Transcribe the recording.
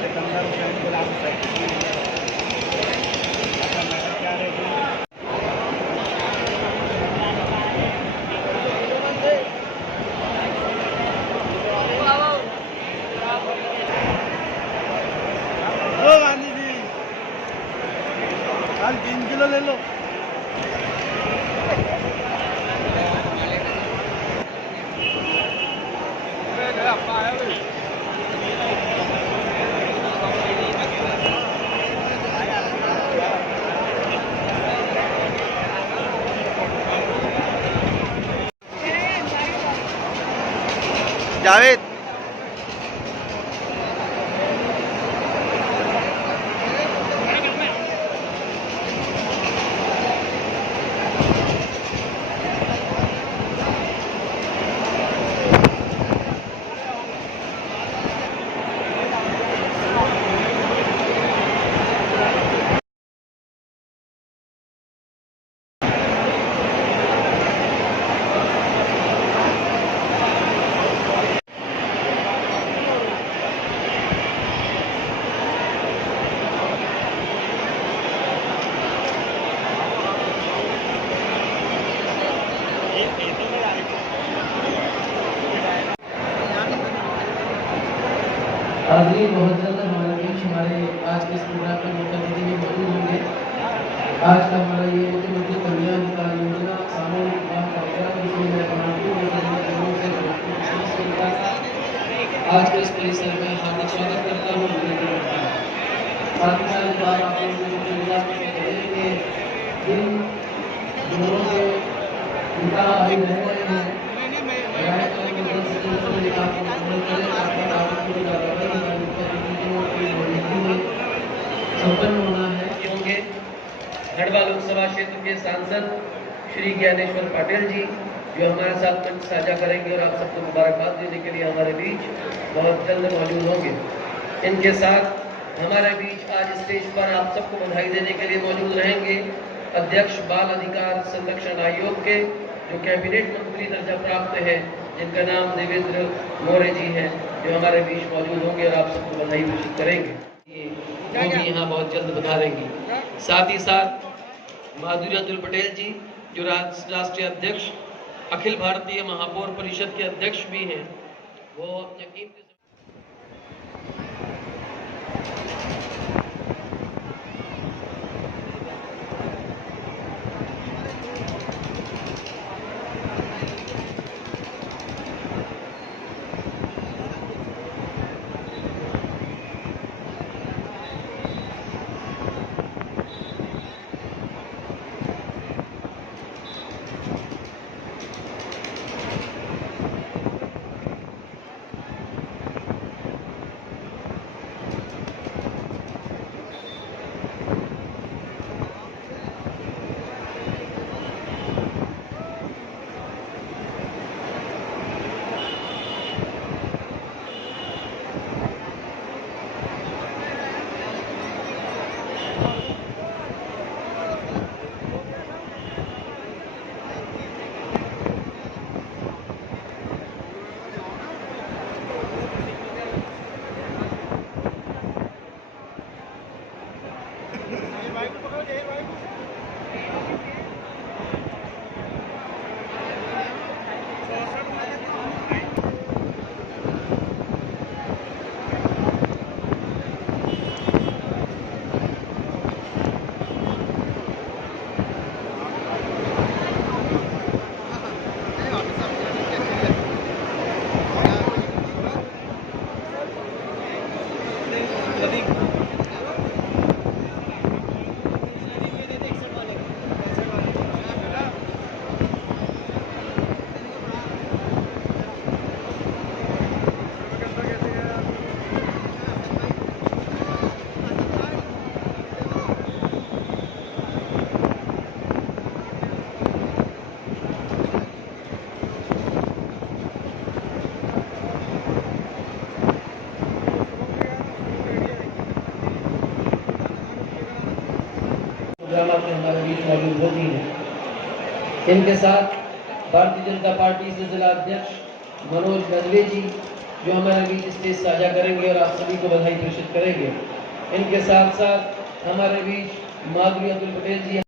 सिकंदर हुसैन गुलाम क्या रहे गांधी जी कल 3 किलो ले लो। जावेद हाज़रीन, बहुत जल्द हमारे बीच हमारे आज के इस प्रोग्राम के मुख्य अतिथि भी मौजूद होंगे। आज का हमारा ये मुख्यमंत्री कन्या निकाल योजना सामूहिक विवाह का उपक्रम जिसमें मैं आज के इस परिसर में हार्दिक स्वागत करता हूँ। साथ ही साथ बात आप लोगों को करेंगे जिन दोनों के निकाह अभी रह रहे हैं संपन्न होना है क्योंकि गढ़वा लोकसभा क्षेत्र के सांसद श्री ज्ञानेश्वर पाटिल जी जो हमारे साथ मंच साझा करेंगे और आप सबको मुबारकबाद देने के लिए हमारे बीच बहुत जल्द मौजूद होंगे। इनके साथ हमारे बीच आज स्टेज पर आप सबको बधाई देने के लिए मौजूद रहेंगे अध्यक्ष बाल अधिकार संरक्षण आयोग के जो कैबिनेट मंत्री दर्जा प्राप्त है, जिनका नाम देवेंद्र मौर्य जी है, जो हमारे बीच मौजूद होंगे और आप सबको बधाई घोषित करेंगे। वो भी यहाँ बहुत जल्द बता देंगे। साथ ही साथ माधुरी अतुल पटेल जी जो राष्ट्रीय अध्यक्ष अखिल भारतीय महापौर परिषद के अध्यक्ष भी हैं, वो अपने कीमती हमारे बीच मौजूद होती है। इनके साथ भारतीय जनता पार्टी से जिला अध्यक्ष मनोज गजवे जी जो हमारे बीच स्टेज साझा करेंगे और आप सभी को बधाई प्रेषित करेंगे। इनके साथ साथ हमारे बीच माधवी अतुल पटेल जी